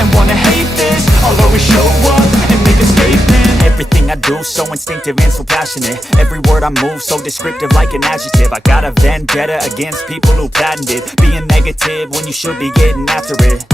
and wanna hate this, I'll always show up and make a statement. Everything I do so instinctive and so passionate. Every word I move so descriptive like an adjective. I got a vendetta against people who patented being negative when you should be getting after it.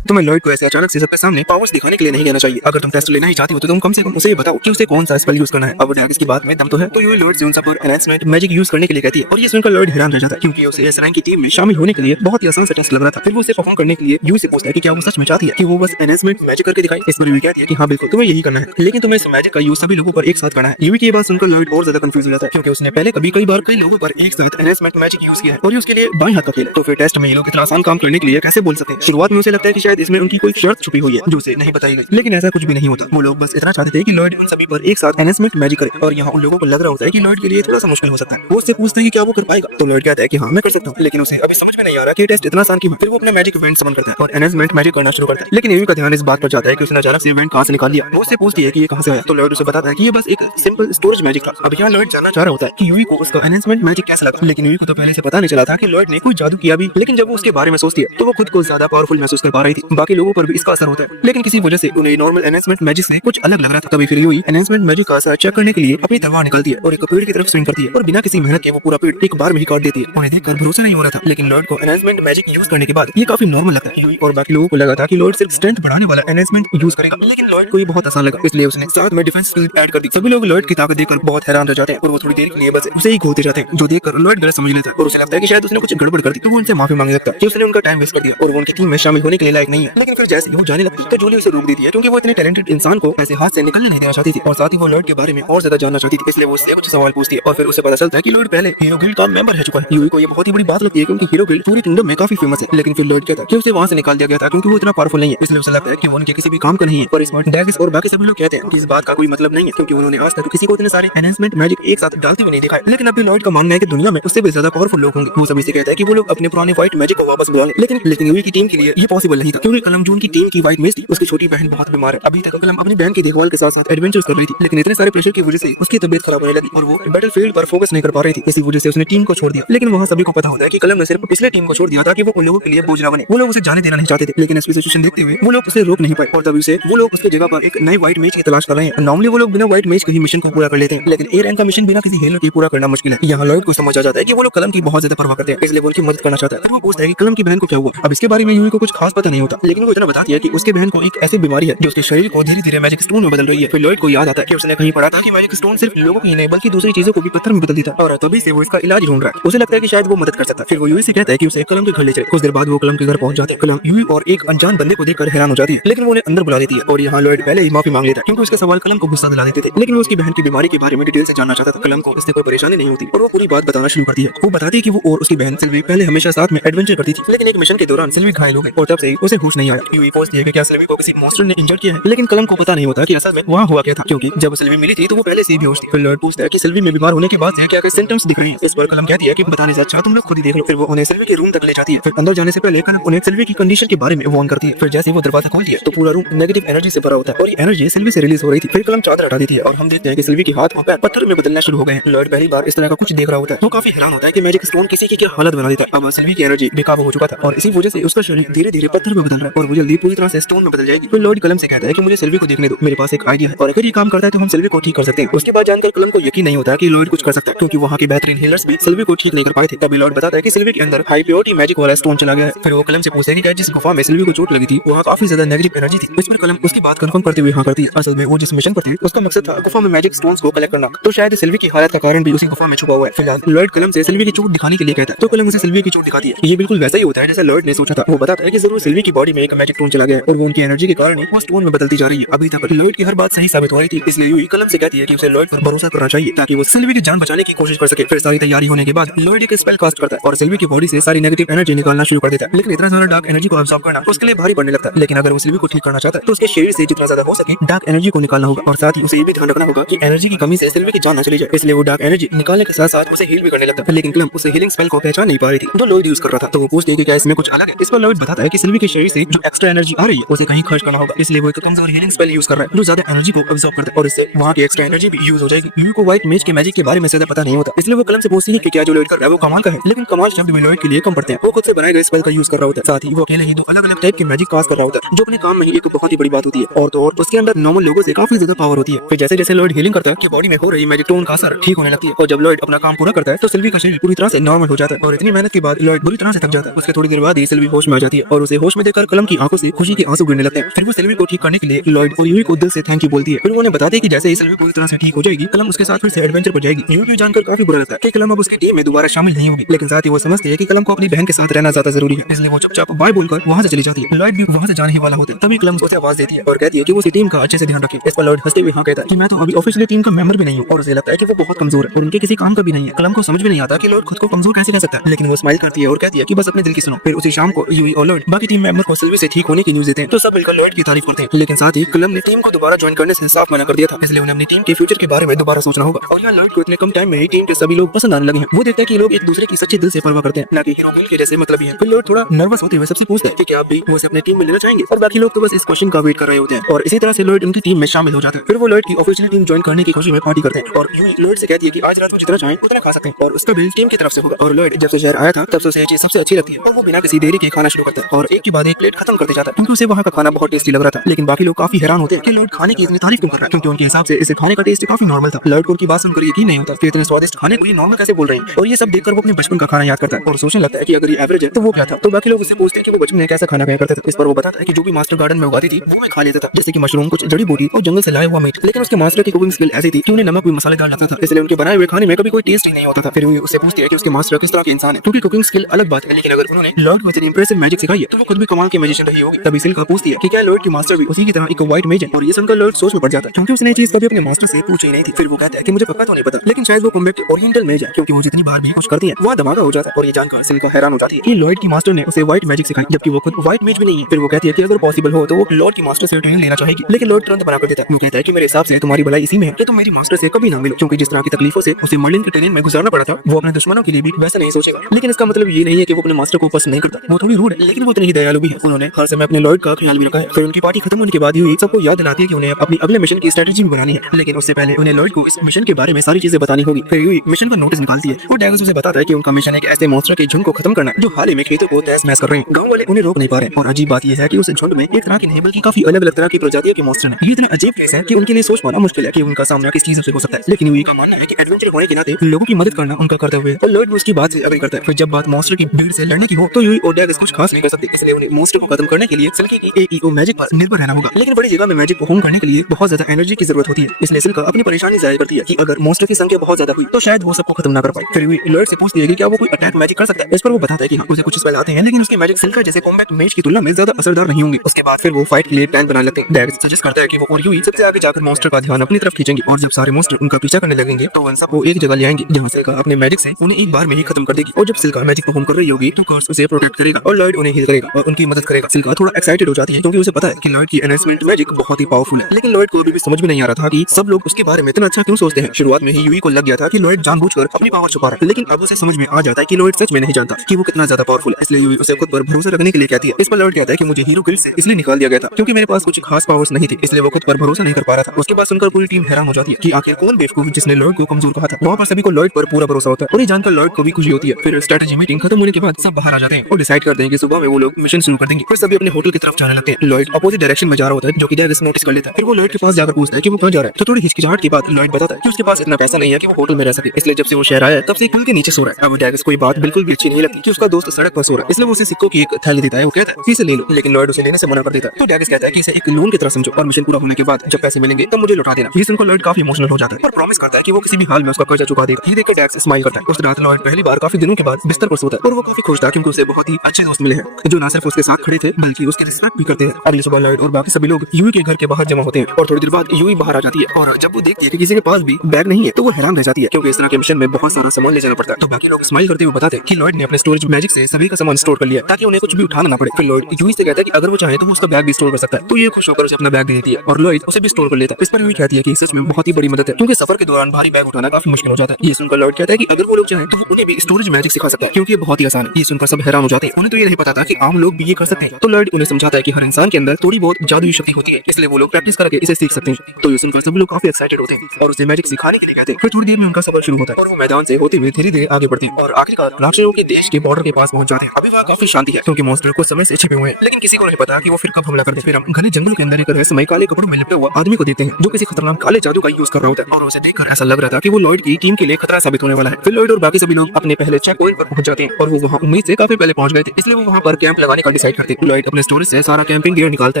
तुम्हें Lloyd को ऐसे अचानक से सबके सामने powers दिखाने के लिए नहीं कहना चाहिए। अगर तुम टेस्ट लेना ही चाहती हो तो तुम कम से कम उसे बताओ कि उसे कौन सा स्पेल यूज करना है। अब इसकी बात में दम तो है, तो ये लॉयड से उन सब पर एनहांसमेंट मैजिक यूज करने के लिए कहती है और ये सुनकर लॉयड हैरान रह जाता है क्योंकि उसे एस रैंक की टीम में शामिल होने के लिए बहुत ही आसान सा टेस्ट लग रहा था। फिर वो उसे परफॉर्म करने के लिए यू से पूछता है कि क्या वो सच में चाहती है कि वो बस एनहांसमेंट मैजिक करके दिखाए। इस पर यूवी कहती है कि हाँ बिल्कुल तुम्हें यही करना है, लेकिन तुम्हें इस मैजिक का यूज सभी लोगों पर एक साथ करना है। यूवी की ये बात सुनकर लॉयड और ज्यादा कंफ्यूज हो जाता है क्योंकि उसने पहले कई बार कई लोगों पर एक साथ एनहांसमेंट मैजिक यूज किया है और ये उसके लिए बाएं हाथ का खेल है। तो फिर टेस्ट में ये लोग इतना आसान काम करने के लिए कैसे बोल सकते हैं। शुरुआत में उसे लगता है कि शायद इसमें उनकी कोई शर्त छुपी हुई है जो उसे नहीं बताई गई, लेकिन ऐसा कुछ भी नहीं होता। वो लोग बस इतना चाहते थे कि लॉयड उन सभी पर एक साथ एनहांसमेंट मैजिक करे और यहाँ उन लोगों को लग रहा होता है कि लॉयड के लिए थोड़ा सा मुश्किल हो सकता है। वो उससे पूछते हैं कि क्या वो कर पाएगा, तो लॉयड कहता है कि हाँ मैं कर सकता हूँ, लेकिन उसे अभी समझ में नहीं आ रहा कि टेस्ट इतना आसान क्यों है। फिर वो अपने मैजिक इवेंट समन करता है और एनहांसमेंट मैजिक करना शुरू करता है, लेकिन यूवी का ध्यान इस बात पर जाता है कि उसने अचानक से इवेंट कहाँ से निकाल लिया। वो उससे पूछती है कि ये कहाँ से आया, तो लॉयड उसे बताता है कि ये बस एक सिंपल स्टोरेज मैजिक था। अब यहाँ लॉयड जानना चाह रहा होता है कि यूवी को उसका एनहांसमेंट मैजिक कैसा लगा, लेकिन यूवी को तो पहले से पता नहीं चला था कि लॉयड ने कोई जादू किया भी। लेकिन जब वो उसके बारे में सोचती है तो वो खुद को ज्यादा पावरफुल महसूस कर पा रही थी। बाकी लोगों पर भी इसका असर होता है, लेकिन किसी वजह से उन्हें नॉर्मल एनहांसमेंट मैजिक से कुछ अलग लग रहा था। तभी फिर यूवी एनहांसमेंट मैजिक का असर चेक करने के लिए अपनी तलवार निकालती है और एक पेड़ की तरफ स्विंग करती है और बिना किसी मेहनत के वो पूरा पेड़ एक बार में ही काट देती है। उन्हें देखकर भरोसा नहीं हो रहा था, लेकिन लॉयड को एनहांसमेंट मैजिक यूज करने के बाद ये काफी नॉर्मल लगता है। यूवी और बाकी लोगों को लगा था कि लॉयड सिर्फ स्ट्रेंथ बढ़ाने वाला एनहांसमेंट यूज करेगा, लेकिन लॉयड को ये बहुत आसान लगा, इसलिए उसने साथ में डिफेंस स्किल ऐड कर दी। सभी लोग लॉयड की ताकत देखकर बहुत हैरान रह जाते हैं और वो थोड़ी देर के लिए बस उसे ही घूरते जाते हैं, जो देखकर लॉयड गलत समझ लेता है और उसे लगता है कि शायद उसने कुछ गड़बड़ कर दी। तो वो उनसे माफी मांगने लगता है कि उसने उनका टाइम वेस्ट कर दिया और वो उनकी टीम में शामिल होने के लिए लायक नहीं है। लेकिन फिर जैसे ही वो जाने लगती है तो जूली उसे रोक देती है क्योंकि वो इतने टैलेंटेड इंसान को ऐसे हाथ से निकलने नहीं देना चाहती थी और साथ ही वो लॉयड के बारे में और ज्यादा जानना चाहती थी, इसलिए वो उससे कुछ सवाल पूछती है और फिर उसे पता चलता है कि लॉयड पहले हीरो गिल्ड का मेंबर रह चुका है। यूवी को ये बहुत ही बड़ी बात लगती है क्योंकि हीरो गिल्ड पूरी किंगडम में काफी फेमस है, लेकिन फिर लॉयड कहता है कि उसे वहां से निकाल दिया गया था क्योंकि वो इतना पावरफुल नहीं है, इसलिए उसे लगता है कि वो उनके किसी भी काम का नहीं है। और इस पर डैगिस और बाकी सभी लोग कहते हैं कि इस बात का कोई मतलब नहीं है क्योंकि उन्होंने आज तक किसी को इतने सारे एनहांसमेंट मैजिक एक साथ डालते हुए नहीं देखा है। लेकिन अभी लॉयड का मानना है कि दुनिया में उससे भी ज्यादा पावरफुल लोग होंगे। वो सभी से कहता है कि वो लोग अपने पुराने व्हाइट मैजिक को वापस बुला लें, लेकिन यूवी की टीम के लिए ये पॉसिबल नहीं था क्योंकि कलम जून की टीम की व्हाइट मेज थी, उसकी छोटी बहन बहुत बीमार है। अभी तक कलम अपनी बहन की देखभाल के साथ साथ एडवेंचर्स कर रही थी, लेकिन इतने सारे प्रेशर की वजह से उसकी तबीयत खराब होने लगी और वो बैटलफील्ड पर फोकस नहीं कर पा रही थी। इसी वजह से उसने टीम को छोड़ दिया। लेकिन वहाँ सभी को पता होता है कि कलम ने सिर्फ पिछले टीम को छोड़ दिया ताकि वो उन लोगों के लिए बोझ ना बने। वो लोग उसे जाने देना नहीं चाहते थे, लेकिन ऐसी सिचुएशन देखते हुए वो लोग उसे रोक नहीं पाए और तभी से वो लोग उसकी जगह पर एक नई व्हाइट मेज की तलाश कर रहे हैं। नॉर्मली वो लोग बिना व्हाइट मेज के ही मिशन को पूरा कर लेते हैं, लेकिन ए रैंक का मिशन बिना किसी हीरो के पूरा करना मुश्किल है। यहाँ लॉयड को समझ आ जाता है कि वो लोग कलम की बहुत ज्यादा परवाह करते हैं, इसलिए वो उनकी मदद करना चाहता है। वो पूछता है कि कलम की बहन को क्या हुआ। अब इसके बारे में यूवी को कुछ खास पता नहीं होता, लेकिन वो इतना बताती है कि उसके बहन को एक ऐसी बीमारी है जो उसके शरीर को धीरे धीरे मैजिक स्टोन में बदल रही है। फिर लॉयड को याद आता है कि उसने कहीं पढ़ा था कि मैजिक स्टोन सिर्फ लोगों की नहीं बल्कि दूसरी चीजों को भी पत्थर में बदल देता है और तभी से वो इसका इलाज ढूंढ रहा है। उसे लगता है कि शायद वो मदद कर सकता है। फिर वो यूवी से कहता है कि उसे कलम के घर ले चले। कुछ देर बाद वो कलम के घर पहुंच जाते हैं। कलम यूवी और एक अनजान बंदे को देखकर हैरान हो जाती है, लेकिन वो उन्हें अंदर बुला देती है और यहाँ लॉयड पहले ही माफी मांग लेता है क्योंकि उसके सवाल कलम को गुस्सा दिला देते थे। लेकिन वो उसकी बहन की बीमारी के बारे में डिटेल से जानना चाहता था। कलम को इससे कोई परेशानी नहीं होती और वो पूरी बात बताना शुरू करती है। वो बताती है कि वो और उसकी बहन सिल्वी पहले हमेशा साथ में एडवेंचर करती थी, लेकिन एक मिशन के दौरान सिल्वी घायल हो गई और तब से उसे होश नहीं आया। यूवी पूछती है कि क्या सिल्वी को किसी मॉन्स्टर ने इंजर किया है, लेकिन कलम को पता नहीं होता कि असल में वहाँ हुआ क्या था क्योंकि जब सिल्वी मिली थी तो वो पहले से ही बेहोश थी। फिर लॉयड पूछता है कि सिल्वी में बीमार होने के बाद क्या क्या सिम्टम्स दिख रही है। इस पर कलम कहती है कि बताने से अच्छा तुम लोग खुद ही देख लो। फिर वो उन्हें सिल्वी के रूम तक ले जाती है। फिर अंदर जाने से पहले कलम उन्हें सिल्वी की कंडीशन के बारे में वार्न करती है। फिर जैसे वो दरवाजा खोलती है तो पूरा रूम नेगेटिव एनर्जी से भरा होता है और ये एनर्जी सिल्वी से रिलीज हो रही थी। फिर कलम चादर हटा देती है और हम देखते हैं कि सिल्वी के हाथ और पैर पत्थर में बदलना शुरू हो गए हैं। लॉयड पहली बार इस तरह का कुछ देख रहा होता है। वो काफी हैरान होता है कि मैजिक स्टोन किसी की क्या हालत बना देता है। अब सिल्वी की एनर्जी बेकाबू हो चुका था और इसी वजह से उसका शरीर धीरे धीरे पत्थर में बदल रहा है और वो जल्दी पूरी तरह से स्टोन में बदल जाएगी। फिर लॉयड कलम से कहता है कि मुझे सिल्वी को देखने दो, मेरे पास एक आइडिया है और अगर ये काम करता है तो हम सिल्वी को ठीक कर सकते हैं। उसके बाद जानकर कलम को यकीन नहीं होता कि लॉयड कुछ कर सकता है क्योंकि वहाँ के बेहतरीन हीलर्स भी सिल्वी को ठीक नहीं कर पाए थे। तभी लॉयड बताता है कि सिल्वी के अंदर हाई प्योरिटी मैजिक वाला स्टोन चला गया है। फिर वो कलम से पूछता है कि जिस गुफा में सिल्वी को चोट लगी थी वहाँ काफी ज्यादा नेगेटिव एनर्जी थी। इस पर कलम उसकी बात कंफर्म करते हुए हाँ करती है। असल में वो जिस मिशन पर थी उसका मकसद था गुफा में मैजिक स्टोन्स को कलेक्ट करना, तो शायद सिल्वी की हालत का कारण भी उसी गुफा में छुपा हुआ है। फिलहाल लॉयड कलम से सिल्वी की चोट दिखाने के लिए कहता है तो कलम उसे सिल्वी की चोट दिखाती है। ये बिल्कुल वैसा ही होता है जैसा लॉयड ने सोचा था। वो बताता है कि जरूर सिल्वी की बॉडी में एक मैजिक स्टोन चला गया है और वो उनकी एनर्जी के कारण वो स्टोन में बदलती जा रही है। अभी तक लॉयड की हर बात सही साबित हो रही थी, इसलिए यूवी कलम से कहती है कि उसे लॉयड पर भरोसा करना चाहिए ताकि वो सिल्वी की जान बचाने की कोशिश कर सके। फिर सारी तैयारी होने के बाद लॉयड एक स्पेल कास्ट करता है और सिल्वी की बॉडी से सारी नेगेटिव एनर्जी निकालना शुरू कर देता है। लेकिन इतना सारा डार्क एनर्जी को अब्सॉर्ब करना उसके लिए भारी पड़ने लगता है। लेकिन अगर वो सिल्वी को ठीक करना चाहता है तो उसके शरीर से जितना ज्यादा हो सके डार्क एनर्जी को निकालना होगा और साथ ही उसे ये भी ध्यान रखना होगा कि एनर्जी की कमी से सिल्वी की जान न चली जाए। इसलिए वो डार्क एनर्जी निकालने के साथ साथ उसे हील भी करने लगता है। लेकिन कलम उसे हीलिंग स्पेल को पहचान नहीं पा रही थी जो लॉयड यूज कर रहा था। तो वो पूछती है कि क्या इसमें कुछ अलग है। इस पर लॉयड बताता है कि सिल्वी के शरीर शरीर से जो एक्स्ट्रा एनर्जी आ रही है उसे कहीं खर्च करना होगा, इसलिए वो एक कमजोर हीलिंग स्पेल यूज कर रहा है जो ज्यादा एनर्जी को अब्सॉर्ब करता है और इससे वहाँ की एक्स्ट्रा एनर्जी भी यूज हो जाएगी। यूई को व्हाइट मेज के मैजिक के बारे में ज्यादा पता नहीं होता, इसलिए वो कलम से पूछती है कि क्या जो लॉयड कर रहा है वो कमाल का है, लेकिन कमाल शब्द भी लॉयड के लिए कम पड़ते हैं। वो खुद से बनाए गए स्पेल का यूज कर रहा होता है, साथ ही वो अकेले ही दो अलग अलग टाइप के मैजिक कास्ट कर रहा होता है जो अपने काम में ही एक बहुत ही बड़ी बात होती है। और तो और उसके अंदर नॉर्मल लोगों से काफी ज्यादा पावर होती है। फिर जैसे जैसे लॉयड हीलिंग करता है कि बॉडी में हो रही मैजिक टोन का असर ठीक होने लगती है और जब लॉयड अपना काम पूरा करता है तो सिल्वी का शरीर पूरी तरह से नॉर्मल हो जाता है और इतनी मेहनत के बाद लॉयड बुरी तरह से थक जाता है। उसके थोड़ी देर बाद ही सिल्वी होश में आ जाती है और उसे होश में देखकर कलम की आंखों से खुशी के आंसू गिरने लगते हैं। फिर वो सिल्वी को ठीक करने के लिए लॉयड और यूई को दिल से थैंक यू बोलती है। फिर वो उन्हें बताती है कि जैसे ही सिल्वी पूरी तरह से ठीक हो जाएगी कलम उसके साथ फिर से एडवेंचर पर जाएगी। यूई को जानकर काफी बुरा लगता है कि कलम अब उसकी टीम में दोबारा शामिल नहीं होगी, लेकिन साथ ही वो समझती है कि कलम को अपनी बहन के साथ रहना ज्यादा जरूरी है, इसलिए वो चुपचाप बाय बोलकर वहां से चली जाती है। लॉयड भी वहां से जाने ही वाला होता है, तभी कलम उसे आवाज देती है और कहती है कि वो उसी टीम का अच्छे से ध्यान रखे। इस पर लॉयड हंसते हुए हाँ कहता है कि मैं तो अभी ऑफिशियली टीम का मेंबर भी नहीं हूँ और उसे लगता है कि वो बहुत कमजोर है और उनके किसी काम का भी नहीं है। कलम को समझ में नहीं आता कि लॉयड खुद को कमजोर कैसे कह सकता है, लेकिन वो स्माइल करती है और कहती है कि बस अपने दिल की सुनो। फिर उसी शाम को यूई और लॉयड बाकी टीम मेंबर को सिल्वी से ठीक होने की न्यूज देते हैं तो सब मिलकर लॉयड की तारीफ करते हैं, लेकिन साथ ही कलम ने टीम को दोबारा ज्वाइन करने से साफ मना कर दिया था, इसलिए उन्हें अपनी टीम के फ्यूचर के बारे में दोबारा सोचना होगा। और यहाँ लॉयड को इतने कम टाइम में ही टीम के सभी लोग पसंद आने लगे हैं। वो देखता है कि लोग एक दूसरे की सच्चे दिल से परवाह करते हैं, ना कि हीरो गिल के जैसे मतलब ही है। फिर लॉयड थोड़ा नर्वस होते हुए सबसे पूछता है कि क्या आप भी वो अपनी टीम में लेना चाहेंगे और बाकी लोग तो बस इस क्वेश्चन का वेट कर रहे होते हैं और इसी तरह से लॉयड उनकी टीम में शामिल हो जाता है। फिर वो लॉयड की ऑफिशियल टीम ज्वाइन करने की खुशी में पार्टी करते हैं और यूई लॉयड से कहती है कि आज रात वो जितना चाहें उतना खा सकते हैं और उसका बिल टीम की तरफ से होगा। और लॉयड जब से शहर आया था तब से उसे ये चीज सबसे अच्छी लगती है और वो बिना किसी देरी के खाना शुरू करता है और एक के बाद एक प्लेट खत्म करते जाता है क्योंकि उसे वहाँ का खाना बहुत टेस्टी लग रहा था। लेकिन बाकी लोग काफी हैरान होते हैं कि लॉयड खाने की इतनी तारीफ क्यों कर रहा है, क्योंकि उनके हिसाब से इसे खाने का टेस्ट काफी नॉर्मल था। लॉयड को उनकी बात सुनकर यकीन नहीं होता कि इतने स्वादिष्ट खाने को ये नॉर्मल कैसे बोल रहे हैं और ये सब देखकर वो अपने बचपन का खाना याद करता है और सोचने लगता है कि अगर ये एवरेज है तो वो क्या था। तो बाकी लोग उससे पूछते हैं कि वो बचपन में कैसा खाना खाया करता था। इस पर वो बताता है कि जो भी मास्टर गार्डन में उगाती थी वो मैं खा लेता था, जैसे कि मशरूम, कुछ जड़ी बूटी और जंगल से लाया हुआ मीट। लेकिन उसके मास्टर की कुकिंग स्किल ऐसी थी कि उन्हें नमक भी मसालेदार लगता था, इसलिए उनके बनाए हुए खाने में कभी कोई टेस्ट ही नहीं होता था। फिर वो उससे पूछती है कि उसके मास्टर किस तरह के इंसान है, क्योंकि कुकिंग स्किल अलग बात है, लेकिन अगर उन्होंने लॉयड को इतनी इंप्रेसिव मैजिक सिखाई है तो वो खुद भी कमाल के मैजिशियन रही होगी। तभी सिल्का पूछती है कि क्या लॉयड की मास्टर भी उसी की तरह एक व्हाइट मेज है और ये सुनकर लॉयड सोच में पड़ जाता है क्योंकि उसने ये चीज कभी अपने मास्टर से पूछी नहीं थी। फिर वो कहता है कि मुझे पक्का तो नहीं पता, लेकिन शायद वो कॉम्बैट ओरिएंटल मेज है क्योंकि वो जितनी बार भी कुछ करती है वो धमाका हो जाता है। और ये जानकर सिल्का हैरान हो जाती है कि लॉयड की मास्टर ने उसे व्हाइट मैजिक सिखाई जबकि वो खुद व्हाइट मेज भी नहीं है। फिर वो कहती है कि अगर पॉसिबल हो तो वो लॉर्ड की मास्टर से ट्रेनिंग लेना चाहेगी, लेकिन लॉर्ड तुरंत मना कर देता है। वो कहता है कि मेरे हिसाब से तुम्हारी भलाई इसी में है कि तुम मेरी मास्टर से कभी ना मिलो, क्योंकि जिस तरह की तकलीफों से उसे मर्लिन के ट्रेनिंग में गुजारना पड़ा था वो अपने दुश्मनों के लिए भी वैसा नहीं सोचेगा। लेकिन इसका मतलब ये नहीं है कि वो अपने मास्टर को पसंद नहीं करता, वो थोड़ी रूड है लेकिन वो इतनी ही दयालु भी है। उन्होंने हर समय अपने लॉर्ड का ख्याल भी रखा है। फिर उनकी पार्टी खत्म होने के बाद ही सबको याद दिलाती है कि उन्हें अपनी अगले मिशन की स्ट्रेटजी बनानी है, लेकिन उससे पहले उन्हें लॉर्ड को इस मिशन के बारे में सारी चीजें बतानी होगी। फिर यूई मिशन का नोटिस निकालती है। वो डैगस उसे बताता है कि उनका मिशन एक ऐसे मॉन्स्टर के झुंड को खत्म करना है जो हाल ही में खेतों को तहस-नहस कर रहे हैं। गांव वाले उन्हें रोक नहीं पा रहे और अजीब बात यह है कि उस झुंड में एक तरह की नहीं बल्कि काफी अलग अलग तरह की प्रजातियों के मॉन्स्टर हैं। ये इतने अजीब केस है कि उनके लिए सोच पाना मुश्किल है कि उनका सामना किस चीज से हो सकता है, लेकिन यूई का मानना है कि एडवेंचर होने के नाते लोगों की मदद करना उनका कर्तव्य है और लॉर्ड भी उसकी बात से अग्री करता है। फिर जब बात मॉन्स्टर की भीड़ से लड़ने की हो तो यूई और डैगस कुछ खास नहीं कर सकते, इसलिए उन्हें मॉन्स्टर को खत्म करने के लिए सिल्की की एईओ मैजिक पर निर्भर रहना होगा। लेकिन बड़ी जगह में मैजिक परफॉर्म करने के लिए बहुत ज्यादा एनर्जी की जरूरत होती है, इसलिए सिल्का अपनी परेशानी जाहिर करती है कि अगर मॉन्स्टर की संख्या बहुत ज्यादा हुई तो शायद वो सबको खत्म ना कर पाए। फिर यूई लॉर्ड से पूछती है कि क्या वो कोई अटैक मैजिक कर सकता है। इस पर वो बताता है कि हाँ, उसे कुछ स्पेल आते हैं लेकिन उसके मैजिक सिल्का जैसे कॉम्बैट मेज की तुलना में ज्यादा असरदार नहीं होंगे। उसके बाद फिर वो फाइट के लिए प्लान बनाने लगते हैं। डैगस सजेस्ट करता है कि वो और यूई सबसे आगे जाकर मॉन्स्टर का ध्यान अपनी तरफ खींचेंगे और जब सारे मॉन्स्टर उनका पीछा करने लगेंगे तो उन सबको एक जगह ले आएंगे जहां सिल्का अपने मैजिक से उन्हें एक बार में ही खत्म कर देगी। और जब सिल्का मैजिक परफॉर्म कर रही होगी तो कर्स उसे प्रोटेक्ट करेगा और लॉर्ड उन्हें हील करेगा और उनकी मदद करेगा। सिल्का थोड़ा एक्साइटेड हो जाती है क्योंकि उसे पता है कि लॉर्ड की एनहांसमेंट मैजिक बहुत ही पावरफुल है, लेकिन लॉर्ड को अभी भी समझ में नहीं आ रहा था कि सब लोग उसके बारे में इतना अच्छा क्यों सोचते हैं। शुरुआत में ही यूई को लग गया था कि लॉर्ड जानबूझकर अपनी पावर छुपा रहा है, लेकिन अब उसे समझ में आ जाता है कि लॉर्ड सच में नहीं जानता कि वो कितना ज्यादा पावरफुल है, इसलिए यूई उसे खुद पर भरोसा रखने के लिए कहती है। इस पर लॉर्ड कहता है कि मुझे हीरो गिल्ड से इसलिए निकाल दिया गया था क्योंकि मेरे पास कुछ खास पावर्स नहीं थी, इसलिए वो खुद पर भरोसा नहीं कर पा रहा था। उसके बाद सुनकर पूरी टीम हैरान हो जाती है कि आखिर कौन बेवकूफ जिसने लॉर्ड को कमजोर कहा था। वहाँ पर सभी को लॉर्ड पर पूरा भरोसा होता है और ये जानकर लॉर्ड को भी खुशी होती है। फिर स्ट्रेटेजी मीटिंग खत्म होने के बाद सब बाहर आ जाते हैं और डिसाइड करते हैं कि सुबह में वो लोग मिशन शुरू कर देंगे। फिर सभी अपने होटल की तरफ जाने लगते हैं। लॉर्ड अपोजिट डायरेक्शन में जा रहा होता है जो कि डैगस नोटिस कर लेता है। फिर वो लॉर्ड के पास जाकर पूछता है कि वो कहाँ जा रहा है, तो थोड़ी हिचकिचाहट के बाद लॉर्ड बताता है कि उसके पास इतना पैसा नहीं है कि वो होटल में रह सके, इसलिए जब से वो शहर आया तब से पुल के नीचे सो रहा है। अब डैगस को ये बात बिल्कुल भी अच्छी नहीं लगती कि उसका दोस्त सड़क पर सो रहा है, इसलिए वो उसे सिक्कों की एक थैली देता है। वो कहता है कि इसे ले लो, लेकिन लॉर्ड उसे लेने से मना कर देता है। तो डैगस कहता है कि इसे एक लोन की तरह समझो और मिशन पूरा होने के बाद जब पैसे मिलेंगे तब मुझे लौटा देना। ये सुनकर लॉर्ड काफी इमोशनल हो जाता है और प्रॉमिस करता है कि वो किसी भी हाल में उसका कर्जा चुका देगा। ये देखकर डैगस स्माइल करता है। उस रात लॉर्ड पहली बार काफी दिनों के बाद बिस्तर पर सोता है और वो काफी खुश था क्योंकि उसे बहुत ही अच्छे दोस्त मिले हैं जो ना सिर्फ उसके साथ खड़े थे बल्कि उसकी रिस्पेक्ट भी करते हैं। अगली सुबह लॉर्ड और बाकी सभी लोग यूई के घर के बाहर जमा होते हैं और थोड़ी देर बाद यूई बाहर आ जाती है और जब वो देखती है कि किसी के पास भी बैग नहीं है तो वो हैरान रह जाती है क्योंकि इस तरह के मिशन में बहुत सारा सामान ले जाना पड़ता है। तो बाकी लोग स्माइल करते हुए बताते हैं कि लॉर्ड ने अपने स्टोरेज मैजिक से सभी का सामान स्टोर कर लिया ताकि उन्हें कुछ भी उठाना ना पड़े। फिर लॉर्ड यूई से कहता है कि अगर वो चाहे तो वो उसका बैग भी स्टोर कर सकता है, तो ये खुश होकर उसे अपना बैग दे देती है और लॉर्ड उसे भी स्टोर कर लेता है। इस पर यूई कहती है कि सच में बहुत ही बड़ी मदद है क्योंकि सफर के दौरान भारी बैग उठाना काफी मुश्किल हो जाता है। ये सुनकर लॉर्ड कहता है कि अगर वो लोग चाहें तो वो उन्हें भी स्टोरेज मैजिक सिखा सकता है क्योंकि ये बहुत ही आसान है। ये सुनकर सब हैरान हो जाते हैं। उन्हें तो ये नहीं पता था कि आम लोग भी ये कर सकते हैं। तो लॉयड उन्हें समझाता है कि हर इंसान के अंदर थोड़ी बहुत जादुई शक्ति होती है, इसलिए वो लोग प्रैक्टिस करके इसे सीख सकते हैं। तो ये सुनकर सभी लोग काफी एक्साइटेड होते हैं और उसे मैजिक सिखाने के लिए कहते हैं। फिर थोड़ी देर में उनका सफर शुरू होता है और वो मैदान से होते हुए धीरे धीरे आगे बढ़ते हैं और आखिरकार राक्षसों के देश के बॉर्डर के पास पहुंच जाते हैं। अभी वहाँ काफी शांति है क्योंकि मॉन्स्टर कुछ समय से छिपे हुए हैं, लेकिन किसी को नहीं पता कि वो फिर कब हमला करते हैं। फिर हम घने जंगल के अंदर एक रहस्यमय काले कपड़ों में लिपटे हुआ आदमी को देखते हैं जो किसी खतरनाक काले जादू का यूज कर रहा होता है और उसे देखकर ऐसा लग रहा था कि वो लॉयड की टीम के लिए खतरा साबित होने वाला है। फिर लॉयड और बाकी सभी लोग अपने पहले चेक पॉइंट पर पहुंच जाते हैं और वो वहाँ उम्मीद से काफी पहले पहुंच गए थे, इसलिए वो वहाँ पर कैंप लगाने का डिसाइड करते हैं। लॉयड अपने स्टोरेज से सारा कैंपिंग गियर निकालता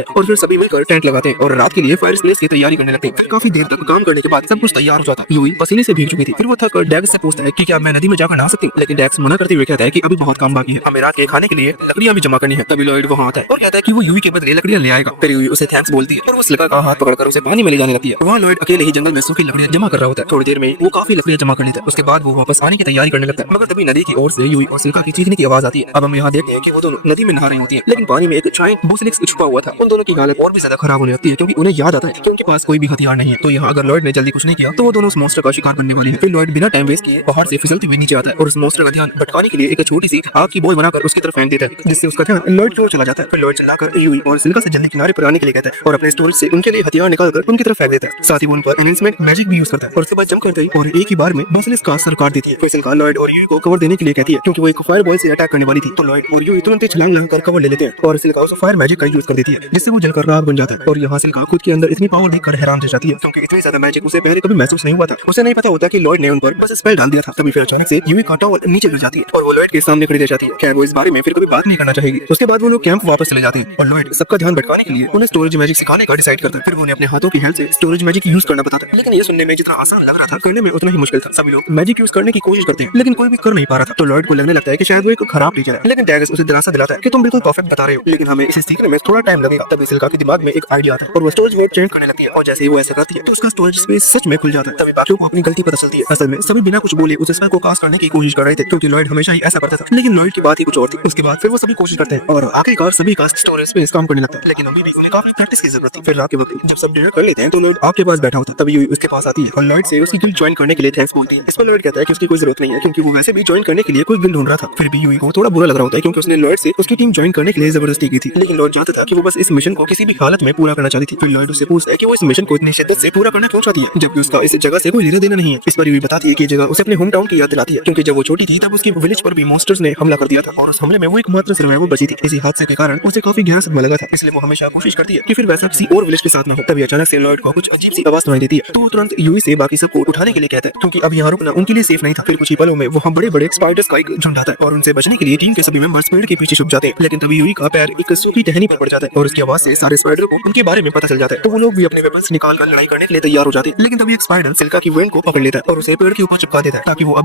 है और फिर सभी मिलकर टेंट लगाते हैं और रात के लिए फायर प्लेस की तैयारी करने लगते हैं। फिर काफी देर तक काम करने के बाद सब कुछ तैयार हो जाता है। यूई पसीने से भीग चुकी थी। फिर वो थक डैक्स से पूछता है कि क्या मैं नदी में जाकर नहा सकती हूँ, लेकिन डैक्स मना करते हुए कहता है कि अभी बहुत काम बाकी है, हमें रात के खाने के लिए लकड़ियां भी जमा करनी है। तभी लॉयड वहाँ आता है और कहता है कि वो यूई के बदले लकड़ियां ले आएगा। फिर यूई उसे थैंक्स बोलती है और वो सिल्का का हाथ पकड़कर उसे पानी में ले जाने लगती है। वहाँ लॉयड अकेले ही जंगल में सूखी लकड़ियां जमा कर रहा होता है। थोड़ी देर में वो काफी लकड़ियां जमा कर लेता है। उसके बाद वो वापस आने की तैयारी करने लगता है, मगर तभी नदी की ओर से यूई और सिल्का की चीखने की आवाज आती है। अब हम यहाँ देखते हैं कि वो दोनों नदी में नहा रही होती है, लेकिन पानी में एक जायंट बूसलिक्स छुपा हुआ था। उन दोनों की हालत और भी ज्यादा खराब होने लगती है क्योंकि उन्हें याद आता है कि उनके पास कोई भी हथियार नहीं है। तो यहाँ अगर लॉयड ने जल्दी कुछ नहीं किया तो वो दोनों उस मॉन्स्टर का शिकार बनने वाले हैं। फिर लॉयड बिना टाइम वेस्ट किए पहाड़ से फिसलते हुए नीचे आता है और उस मॉन्स्टर का ध्यान भटकाने के लिए एक छोटी सी आग की बॉय बनाकर उसकी तरफ फेंक देता है, जिससे उसका ध्यान लॉयड की ओर चला जाता है। फिर लॉयड चिल्लाकर यूई और सिल्का से जल्दी किनारे पर आने के लिए कहता है और अपने स्टोरेज से उनके लिए हथियार निकालकर उनकी तरफ फेंक देता है। साथ ही वो उन पर एनहेंसमेंट मैजिक भी यूज करता है और उसके बाद जंप करते ही और एक ही बार में बसलिस का असर काट देती है। फिर सिल्का लॉयड और यूई को कवर देने के लिए कहती है क्योंकि वो एक फायर बॉल से अटैक करने वाली थी। तो लॉयड और यूई तुरंत ही छलांग लगाकर कवर ले लेते हैं और सिल्का उसे फायर मैजिक का यूज कर देती है, जिससे वो जलकर राख बन जाता है। और यहाँ सिल्का खुद के अंदर इतनी पावर देखकर हैरान रह जाती है क्योंकि इतनी ज्यादा मैजिक उसे पहले कभी महसूस नहीं हुआ था। उसे नहीं पता होता कि लॉयड ने उन पर बस स्पेल डाल दिया था। तभी फिर अचानक से यूई का टॉवर नीचे गिर जाती है और वो लॉयड के सामने खड़ी रह जाती है। खैर वो इस बारे में फिर कभी बात नहीं करना चाहेगी। उसके बाद वो लोग कैंप वापस चले जाते हैं और लॉयड सबका ध्यान भटकाने के लिए उन्हें स्टोरेज मैजिक सिखाने का डिसाइड करता है। फिर वो उन्हें अपने हाथों की हेल्प से स्टोरेज मैजिक यूज करना बताता है, लेकिन ये सुनने में जितना आसान लग रहा था करने में उतना ही मुश्किल था। सभी लोग मैजिक यूज करने की कोशिश करते हैं लेकिन कोई भी कर नहीं पा रहा था। तो लॉयड को लगने लगता है कि शायद वो एक खराब टीचर है, लेकिन डैगस उसे दिलासा दिलाता है कि तुम बिल्कुल परफेक्ट बता रहे हो, लेकिन हमें इसे सीखने में थोड़ा टाइम लगेगा। तभी सिल्का के दिमाग में एक आइडिया आता है और वो स्टोरेज वर्ड चेंज करने लगती है और जैसे ही वो ऐसा करती है तो उसका स्टोरेज स्पेस सच में खुल जाता है। तभी बाकियों को अपनी गलती पता चलती है। असल में सभी बिना कुछ बोले उस स्पेल को कास्ट करने की कोशिश कर रहे थे क्योंकि लॉयड हमेशा ही ऐसा करता था, लेकिन लॉयड की बात ही कुछ और थी। उसके बाद फिर वो सभी कोशिश करते हैं और आखिरकार सभी का स्टोरेज स्पेस काम करने लगता है, लेकिन अभी भी उन्हें काफी प्रैक्टिस की जरूरत थी। फिर रात के वक्त जब सब डिनर कर लेते हैं तो लॉयड आपके पास बैठा होता है। तभी यूई उसके पास आती है और लॉयड से उसकी गिल्ड ज्वाइन करने के लिए थैंक्स बोलती है। इस पर लॉयड कहता है कि उसकी कोई जरूरत नहीं है क्योंकि वो वैसे भी ज्वाइन करने के लिए कोई गिल्ड ढूंढ रहा था। फिर भी यूई को थोड़ा बुरा लग रहा होता है क्योंकि उसने लॉयड से उसकी टीम ज्वाइन करने के लिए जबरदस्ती की थी, लेकिन लॉयड चाहता था कि वो बस इस मिशन को किसी भी हालत में पूरा करना चाहती थी। फिर लॉयड उससे पूछता है कि वो इस मिशन को इतनी शिद्दत से पूरा करना क्यों चाहती है जबकि उसका इस जगह से कोई लेना देना नहीं है। इस पर यूई बताती है कि ये जगह उसे अपने होम टाउन की याद दिलाती है क्योंकि जब वो छोटी थी तब उसकी विलेज पर भी मॉन्स्टर्स ने हमला कर दिया था और उस हमले में वो एकमात्र सर्वाइवर बची थी। इसी हादसे के कारण उसे काफी गहरा सदमा लगा था, इसलिए वो हमेशा कोशिश करती है कि फिर वैसा किसी और विलेज के साथ ना हो। तभी अचानक से लॉयड को कुछ अजीब सी आवाज सुनाई देती है तो वो तुरंत यूई से बाकी सबको उठाने के लिए कहता है क्योंकि अब यहाँ रुकना उनके लिए सेफ नहीं था। फिर कुछ ही पलों में वहाँ बड़े बड़े स्पाइडर्स का एक झुंड आता है और उनसे बचने के लिए टीम के सभी मेंबर्स पेड़ के पीछे छुप जाते हैं, लेकिन तभी यूई का पैर एक सूखी टहनी पर पड़ जाता है और उसकी आवाज से सारे स्पाइडर को उनके बारे में पता चल जाता है। तो वो लोग भी अपने वेपन्स निकाल कर लड़ाई करने के लिए तैयार हो जाते हैं, लेकिन तभी एक स्पाइडर सिल्का की वेन को पकड़ लेता है और उसे पेड़ के ऊपर चिपका देता है ताकि वो अब